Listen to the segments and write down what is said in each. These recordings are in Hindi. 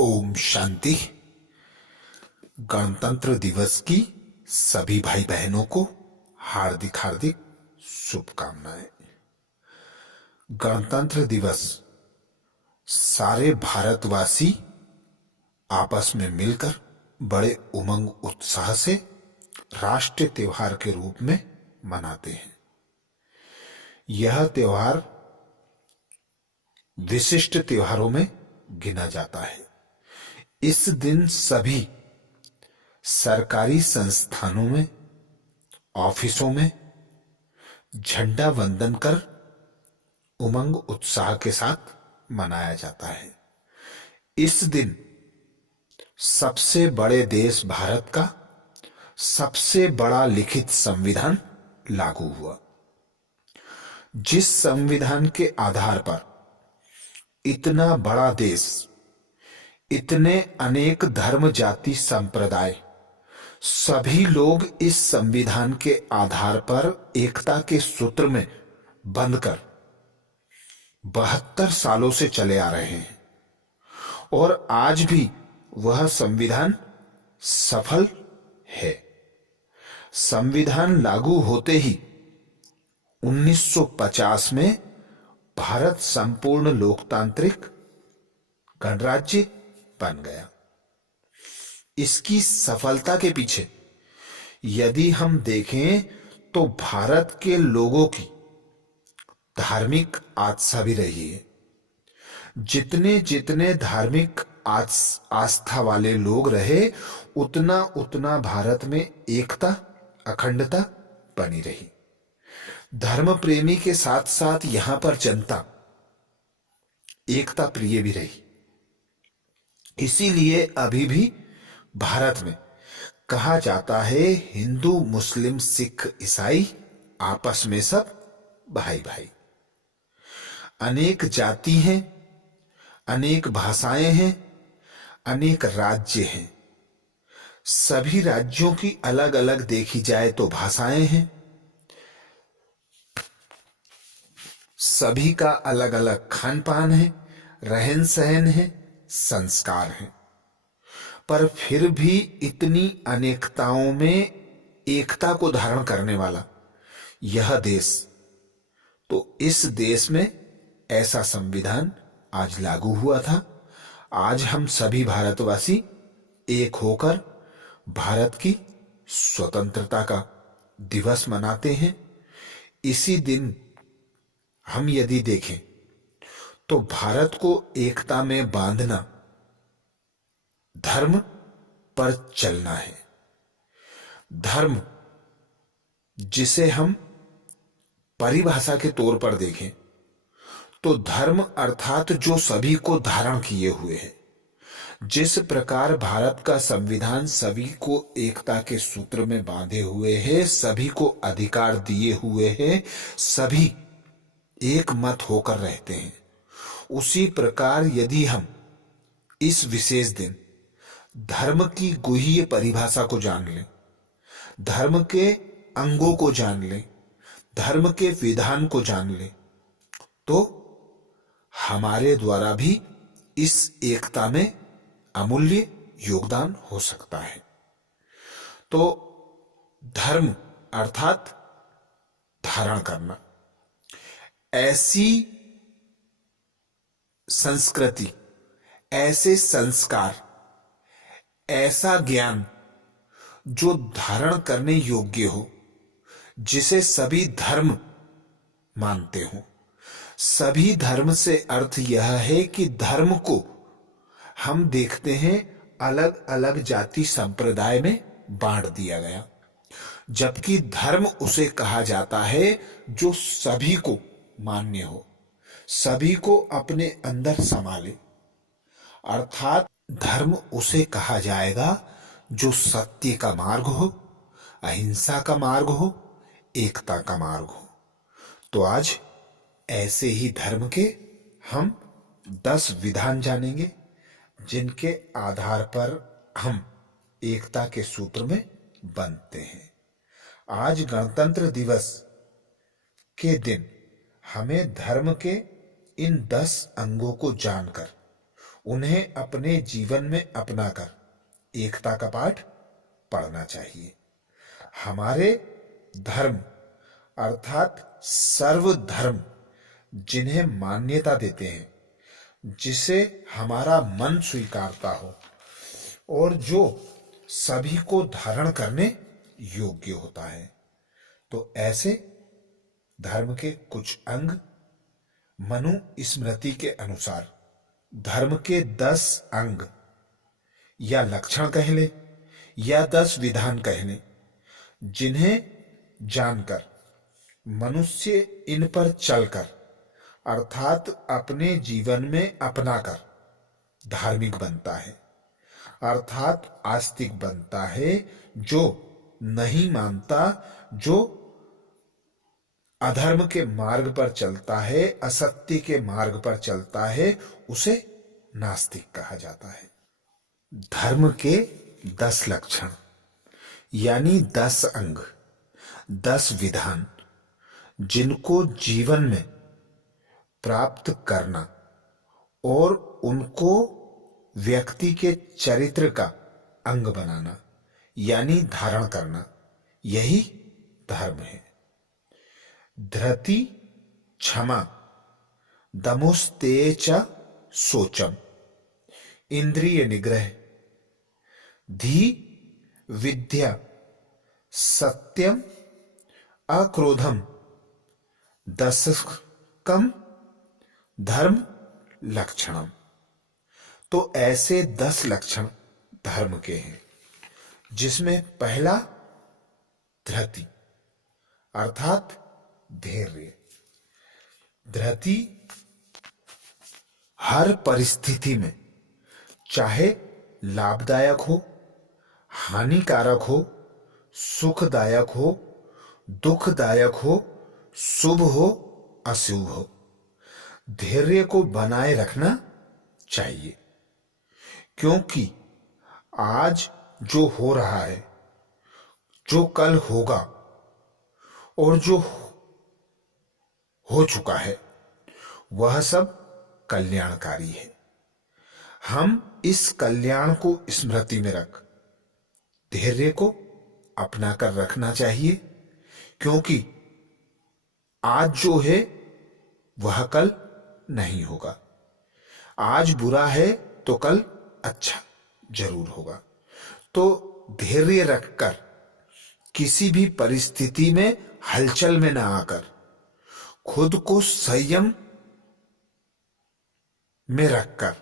ओम शांति। गणतंत्र दिवस की सभी भाई बहनों को हार्दिक हार्दिक शुभकामनाएं। गणतंत्र दिवस सारे भारतवासी आपस में मिलकर बड़े उमंग उत्साह से राष्ट्रीय त्योहार के रूप में मनाते हैं। यह त्योहार विशिष्ट त्योहारों में गिना जाता है। इस दिन सभी सरकारी संस्थानों में, ऑफिसों में झंडा वंदन कर उमंग उत्साह के साथ मनाया जाता है। इस दिन सबसे बड़े देश भारत का सबसे बड़ा लिखित संविधान लागू हुआ, जिस संविधान के आधार पर इतना बड़ा देश, इतने अनेक धर्म, जाति, संप्रदाय, सभी लोग इस संविधान के आधार पर एकता के सूत्र में बंधकर 72 सालों से चले आ रहे हैं और आज भी वह संविधान सफल है। संविधान लागू होते ही 1950 में भारत संपूर्ण लोकतांत्रिक गणराज्य बन गया। इसकी सफलता के पीछे यदि हम देखें तो भारत के लोगों की धार्मिक आस्था भी रही है। जितने जितने धार्मिक आस्था वाले लोग रहे, उतना उतना भारत में एकता, अखंडता बनी रही। धर्म प्रेमी के साथ साथ यहां पर जनता एकता प्रिय भी रही। इसीलिए अभी भी भारत में कहा जाता है, हिंदू, मुस्लिम, सिख, ईसाई आपस में सब भाई भाई। अनेक जाति हैं, अनेक भाषाएं हैं, अनेक राज्य हैं। सभी राज्यों की अलग अलग देखी जाए तो भाषाएं हैं, सभी का अलग अलग खान पान है, रहन सहन है, संस्कार है। पर फिर भी इतनी अनेकताओं में एकता को धारण करने वाला यह देश, तो इस देश में ऐसा संविधान आज लागू हुआ था। आज हम सभी भारतवासी एक होकर भारत की स्वतंत्रता का दिवस मनाते हैं। इसी दिन हम यदि देखें तो भारत को एकता में बांधना धर्म पर चलना है। धर्म जिसे हम परिभाषा के तौर पर देखें तो धर्म अर्थात जो सभी को धारण किए हुए है। जिस प्रकार भारत का संविधान सभी को एकता के सूत्र में बांधे हुए है, सभी को अधिकार दिए हुए है, सभी एक मत होकर रहते हैं, उसी प्रकार यदि हम इस विशेष दिन धर्म की गुह्य परिभाषा को जान लें, धर्म के अंगों को जान लें, धर्म के विधान को जान लें, तो हमारे द्वारा भी इस एकता में अमूल्य योगदान हो सकता है। तो धर्म अर्थात धारण करना, ऐसी संस्कृति, ऐसे संस्कार, ऐसा ज्ञान जो धारण करने योग्य हो, जिसे सभी धर्म मानते हो। सभी धर्म से अर्थ यह है कि धर्म को हम देखते हैं अलग अलग जाति संप्रदाय में बांट दिया गया, जबकि धर्म उसे कहा जाता है जो सभी को मान्य हो, सभी को अपने अंदर संभाले। अर्थात धर्म उसे कहा जाएगा जो सत्य का मार्ग हो, अहिंसा का मार्ग हो, एकता का मार्ग हो। तो आज ऐसे ही धर्म के हम 10 विधान जानेंगे, जिनके आधार पर हम एकता के सूत्र में बंधते हैं। आज गणतंत्र दिवस के दिन हमें धर्म के इन 10 अंगों को जानकर उन्हें अपने जीवन में अपनाकर एकता का पाठ पढ़ना चाहिए। हमारे धर्म अर्थात सर्वधर्म जिन्हें मान्यता देते हैं, जिसे हमारा मन स्वीकारता हो और जो सभी को धारण करने योग्य होता है, तो ऐसे धर्म के कुछ अंग मनु स्मृति के अनुसार धर्म के 10 अंग या लक्षण कह ले या 10 विधान कह ले, जिन्हें जानकर मनुष्य इन पर चलकर अर्थात अपने जीवन में अपनाकर धार्मिक बनता है, अर्थात आस्तिक बनता है। जो नहीं मानता, जो अधर्म के मार्ग पर चलता है, असत्य के मार्ग पर चलता है, उसे नास्तिक कहा जाता है। धर्म के 10 लक्षण यानी 10 अंग, 10 विधान, जिनको जीवन में प्राप्त करना और उनको व्यक्ति के चरित्र का अंग बनाना यानी धारण करना, यही धर्म है। धृति, क्षमा, दमुस्तेच शोचम, इंद्रिय निग्रह, धी विद्या, सत्यम, अक्रोधम, दशकम, धर्म लक्षणम। तो ऐसे 10 लक्षण धर्म के हैं, जिसमें पहला धृति अर्थात धैर्य। धृति हर परिस्थिति में, चाहे लाभदायक हो, हानिकारक हो, सुखदायक हो, दुखदायक हो, शुभ हो, अशुभ हो, धैर्य को बनाए रखना चाहिए। क्योंकि आज जो हो रहा है, जो कल होगा और जो हो चुका है, वह सब कल्याणकारी है। हम इस कल्याण को स्मृति में रख धैर्य को अपना कर रखना चाहिए, क्योंकि आज जो है वह कल नहीं होगा। आज बुरा है तो कल अच्छा जरूर होगा। तो धैर्य रखकर किसी भी परिस्थिति में हलचल में ना आकर खुद को संयम में रखकर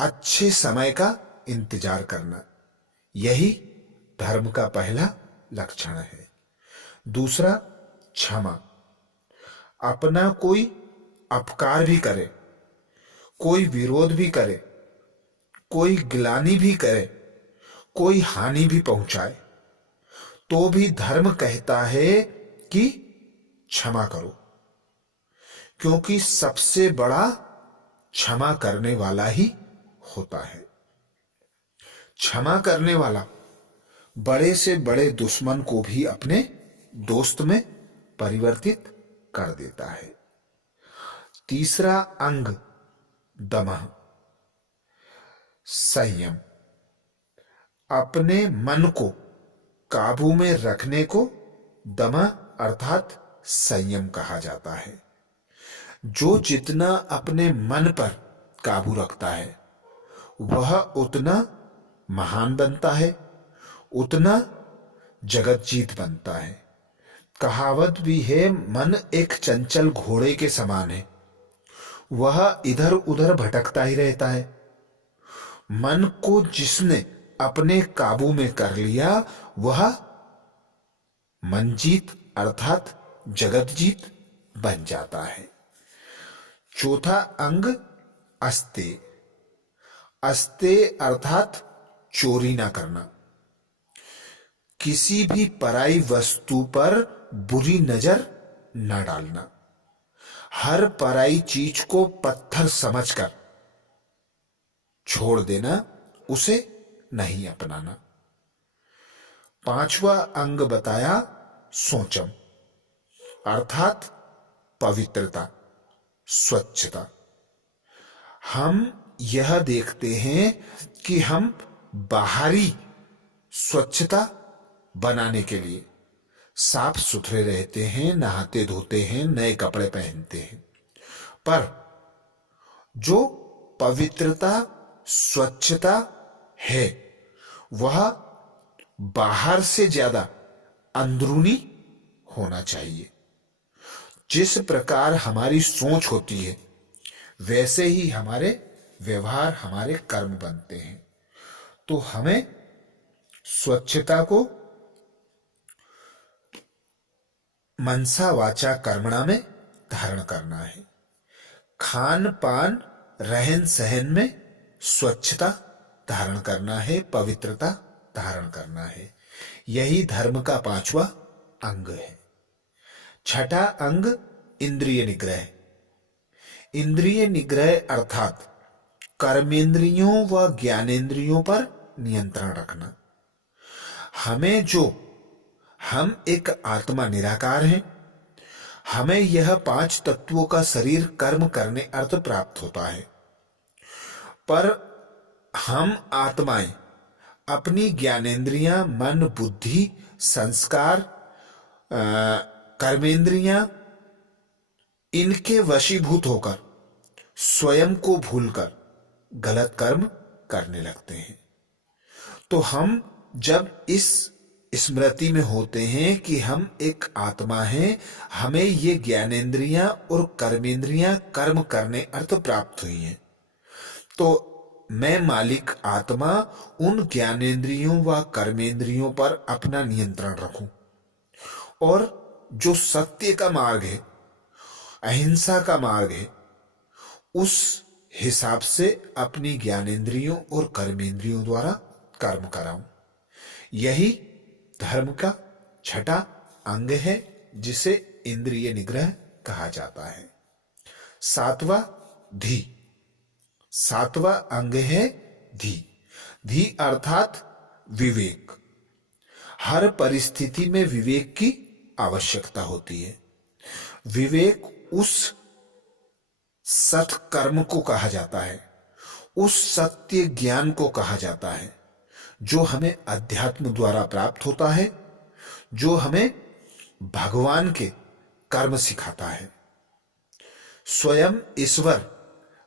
अच्छे समय का इंतजार करना, यही धर्म का पहला लक्षण है। दूसरा क्षमा। अपना कोई अपकार भी करे, कोई विरोध भी करे, कोई गिलानी भी करे, कोई हानि भी पहुंचाए, तो भी धर्म कहता है कि क्षमा करो, क्योंकि सबसे बड़ा क्षमा करने वाला ही होता है। क्षमा करने वाला बड़े से बड़े दुश्मन को भी अपने दोस्त में परिवर्तित कर देता है। तीसरा अंग दमः, संयम। अपने मन को काबू में रखने को दमः अर्थात संयम कहा जाता है। जो जितना अपने मन पर काबू रखता है, वह उतना महान बनता है, उतना जगतजीत बनता है। कहावत भी है, मन एक चंचल घोड़े के समान है, वह इधर उधर भटकता ही रहता है। मन को जिसने अपने काबू में कर लिया, वह मनजीत अर्थात जगतजीत बन जाता है। चौथा अंग अस्ते। अस्ते अर्थात चोरी ना करना, किसी भी पराई वस्तु पर बुरी नजर न डालना, हर पराई चीज को पत्थर समझकर छोड़ देना, उसे नहीं अपनाना। पांचवा अंग बताया सोचम अर्थात पवित्रता, स्वच्छता। हम यह देखते हैं कि हम बाहरी स्वच्छता बनाने के लिए साफ सुथरे रहते हैं, नहाते धोते हैं, नए कपड़े पहनते हैं, पर जो पवित्रता स्वच्छता है वह बाहर से ज्यादा अंदरूनी होना चाहिए। जिस प्रकार हमारी सोच होती है वैसे ही हमारे व्यवहार, हमारे कर्म बनते हैं। तो हमें स्वच्छता को मनसा वाचा कर्मणा में धारण करना है। खान पान रहन सहन में स्वच्छता धारण करना है, पवित्रता धारण करना है। यही धर्म का 5वां अंग है। छठा अंग इंद्रिय निग्रह। इंद्रिय निग्रह अर्थात कर्मेंद्रियों व ज्ञानेंद्रियों पर नियंत्रण रखना। हम एक आत्मा निराकार हैं। हमें यह 5 तत्वों का शरीर कर्म करने अर्थ प्राप्त होता है, पर हम आत्माएं अपनी ज्ञानेंद्रियां, मन, बुद्धि, संस्कार, कर्मेंद्रियां, इनके वशीभूत होकर स्वयं को भूलकर गलत कर्म करने लगते हैं। तो हम जब इस स्मृति में होते हैं कि हम एक आत्मा हैं, हमें ये ज्ञानेंद्रियां और कर्मेंद्रियां कर्म करने अर्थ प्राप्त हुई हैं, तो मैं मालिक आत्मा उन ज्ञानेंद्रियों व कर्मेंद्रियों पर अपना नियंत्रण रखूं और जो सत्य का मार्ग है, अहिंसा का मार्ग है, उस हिसाब से अपनी ज्ञानेंद्रियों और कर्मेंद्रियों द्वारा कर्म कराऊं। यही धर्म का छठा अंग है जिसे इंद्रिय निग्रह कहा जाता है। 7वां धी। 7वां अंग है धी। धी अर्थात विवेक। हर परिस्थिति में विवेक की आवश्यकता होती है। विवेक उस सत्कर्म को कहा जाता है, उस सत्य ज्ञान को कहा जाता है जो हमें अध्यात्म द्वारा प्राप्त होता है, जो हमें भगवान के कर्म सिखाता है। स्वयं ईश्वर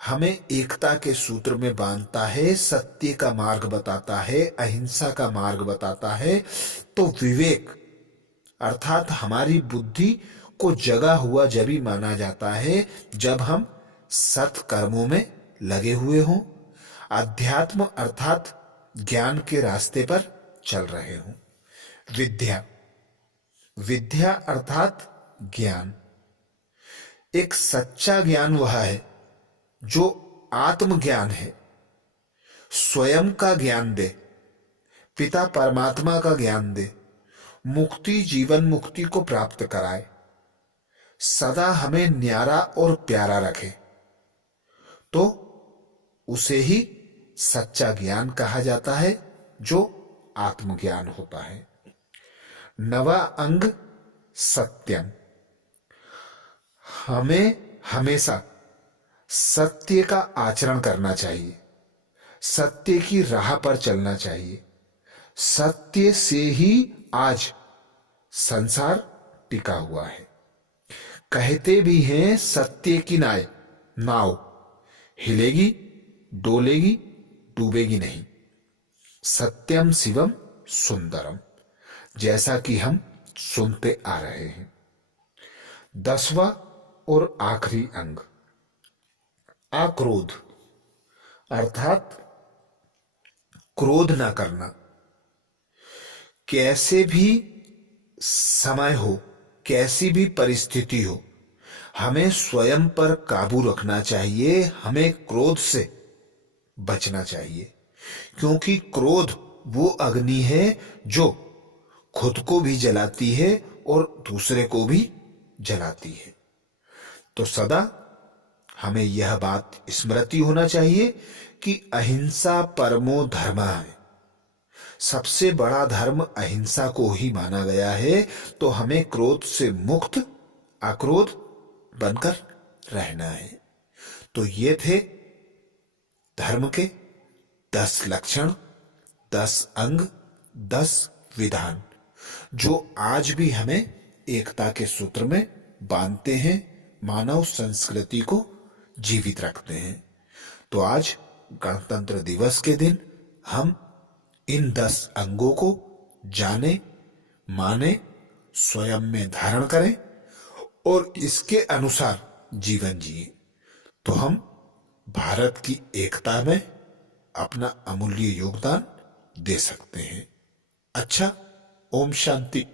हमें एकता के सूत्र में बांधता है, सत्य का मार्ग बताता है, अहिंसा का मार्ग बताता है। तो विवेक अर्थात हमारी बुद्धि को जगा हुआ जब ही माना जाता है जब हम सत्कर्मों में लगे हुए हों, अध्यात्म अर्थात ज्ञान के रास्ते पर चल रहे हों। विद्या। विद्या अर्थात ज्ञान। एक सच्चा ज्ञान वह है जो आत्मज्ञान है, स्वयं का ज्ञान दे, पिता परमात्मा का ज्ञान दे, मुक्ति जीवन मुक्ति को प्राप्त कराए, सदा हमें न्यारा और प्यारा रखे, तो उसे ही सच्चा ज्ञान कहा जाता है जो आत्मज्ञान होता है। 9वां अंग सत्यम। हमें हमेशा सत्य का आचरण करना चाहिए, सत्य की राह पर चलना चाहिए। सत्य से ही आज संसार टिका हुआ है। कहते भी हैं सत्य की नाव हिलेगी, डोलेगी, डूबेगी नहीं। सत्यम शिवम सुंदरम, जैसा कि हम सुनते आ रहे हैं। 10वां और आखिरी अंग आक्रोध अर्थात क्रोध ना करना। कैसे भी समय हो, कैसी भी परिस्थिति हो, हमें स्वयं पर काबू रखना चाहिए, हमें क्रोध से बचना चाहिए, क्योंकि क्रोध वो अग्नि है जो खुद को भी जलाती है और दूसरे को भी जलाती है। तो सदा हमें यह बात स्मृति होना चाहिए कि अहिंसा परमो धर्म है। सबसे बड़ा धर्म अहिंसा को ही माना गया है। तो हमें क्रोध से मुक्त अक्रोध बनकर रहना है। तो ये थे धर्म के 10 लक्षण, 10 अंग, 10 विधान, जो आज भी हमें एकता के सूत्र में बांधते हैं, मानव संस्कृति को जीवित रखते हैं। तो आज गणतंत्र दिवस के दिन हम इन 10 अंगों को जाने, माने, स्वयं में धारण करें और इसके अनुसार जीवन जिए, तो हम भारत की एकता में अपना अमूल्य योगदान दे सकते हैं। अच्छा, ओम शांति।